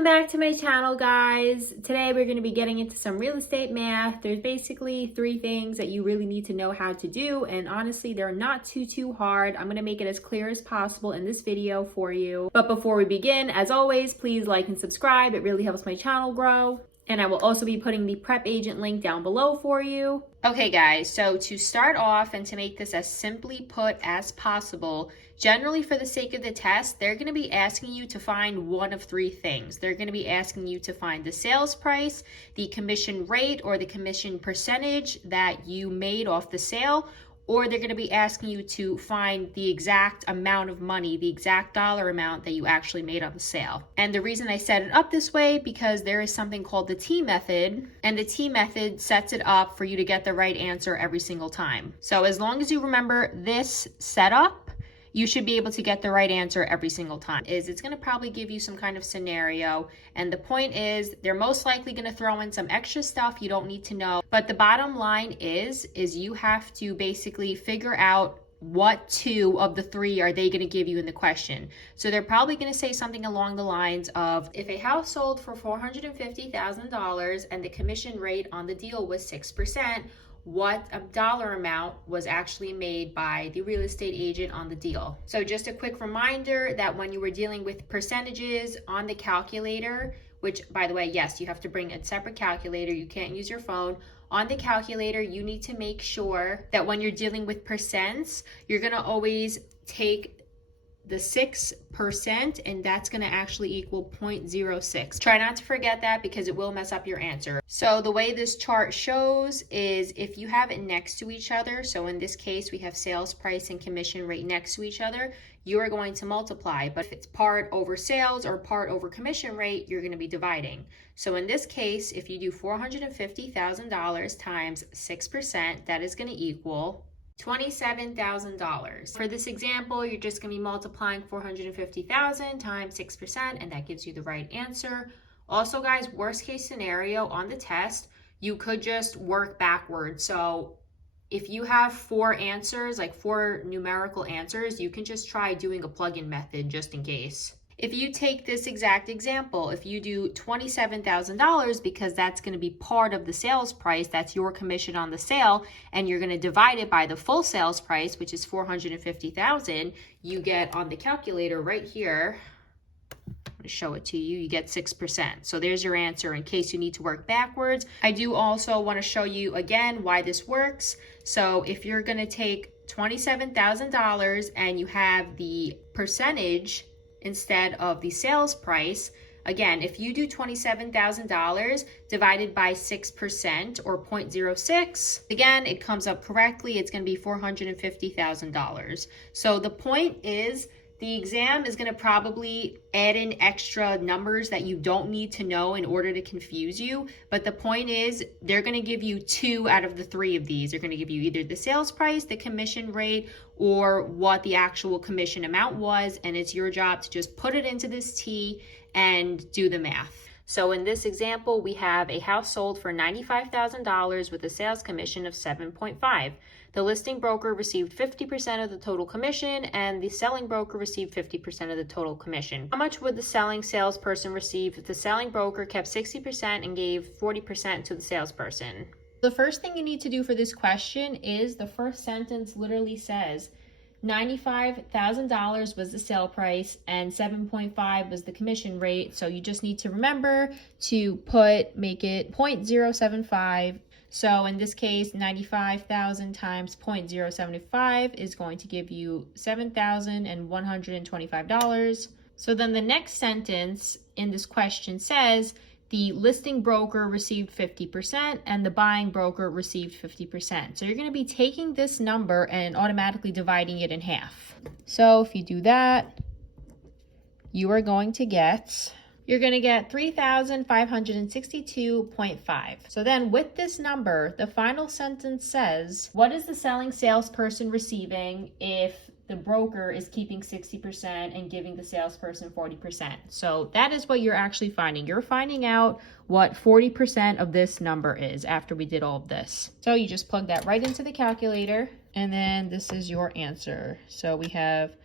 Welcome back to my channel, guys. Today we're going to be getting into some real estate math. There's basically 3 things that you really need to know how to do, and honestly they're not too hard. I'm going to make it as clear as possible in this video for you. But before we begin, as always, please like and subscribe. It really helps my channel grow. And I will also be putting the prep agent link down below for you. Okay guys, so to start off and to make this as simply put as possible, generally for the sake of the test, they're going to be asking you to find one of 3 things. They're going to be asking you to find the sales price, the commission rate or the commission percentage that you made off the sale, or they're going to be asking you to find the exact amount of money, the exact dollar amount that you actually made on the sale. And the reason I set it up this way, because there is something called the T method, and the T method sets it up for you to get the right answer every single time. So as long as you remember this setup, you should be able to get the right answer every single time. It's going to probably give you some kind of scenario, and the point is they're most likely going to throw in some extra stuff you don't need to know. But the bottom line is you have to basically figure out what 2 of the 3 are they going to give you in the question. So they're probably going to say something along the lines of, if a house sold for $450,000 and the commission rate on the deal was 6%, what a dollar amount was actually made by the real estate agent on the deal. So just a quick reminder that when you were dealing with percentages on the calculator, which by the way, yes, you have to bring a separate calculator, you can't use your phone. On the calculator, you need to make sure that when you're dealing with percents, you're gonna always take the 6%, and that's going to actually equal 0.06. Try not to forget that because it will mess up your answer. So the way this chart shows is if you have it next to each other, so in this case we have sales price and commission rate next to each other, you are going to multiply. But if it's part over sales or part over commission rate, you're going to be dividing. So in this case, if you do $450,000 times 6%, that is going to equal $27,000. For this example, you're just going to be multiplying 450,000 times 6%, and that gives you the right answer. Also, guys, worst case scenario on the test, you could just work backwards. So if you have 4 answers, like 4 numerical answers, you can just try doing a plug-in method just in case. If you take this exact example, if you do $27,000, because that's going to be part of the sales price, that's your commission on the sale, and you're going to divide it by the full sales price, which is $450,000, you get on the calculator right here, I'm going to show it to you, you get 6%. So there's your answer in case you need to work backwards. I do also want to show you again why this works. So if you're going to take $27,000 and you have the percentage instead of the sales price, again, if you do $27,000 divided by 6% or 0.06, again, it comes up correctly. It's going to be $450,000. So the point is, the exam is going to probably add in extra numbers that you don't need to know in order to confuse you. But the point is, they're going to give you 2 out of the 3 of these. They're going to give you either the sales price, the commission rate, or what the actual commission amount was. And it's your job to just put it into this T and do the math. So in this example, we have a house sold for $95,000 with a sales commission of 7.5. The listing broker received 50% of the total commission, and the selling broker received 50% of the total commission. How much would the selling salesperson receive if the selling broker kept 60% and gave 40% to the salesperson? The first thing you need to do for this question is the first sentence literally says $95,000 was the sale price and 7.5 was the commission rate. So you just need to remember to make it 0.075. So in this case, 95,000 times 0.075 is going to give you $7,125. So then the next sentence in this question says the listing broker received 50% and the buying broker received 50%. So you're going to be taking this number and automatically dividing it in half. So if you do that, you are going to get 3,562.5. So then with this number, the final sentence says, what is the selling salesperson receiving if the broker is keeping 60% and giving the salesperson 40%? So that is what you're actually finding. You're finding out what 40% of this number is after we did all of this. So you just plug that right into the calculator, and then this is your answer. So we have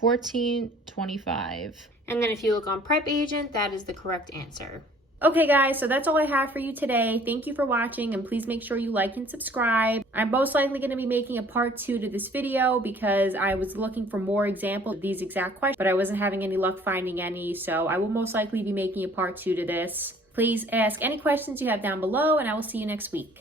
1425. And then if you look on Prep Agent, that is the correct answer. Okay guys, so that's all I have for you today. Thank you for watching, and please make sure you like and subscribe. I'm most likely going to be making a part 2 to this video because I was looking for more examples of these exact questions, but I wasn't having any luck finding any, so I will most likely be making a part 2 to this. Please ask any questions you have down below, and I will see you next week.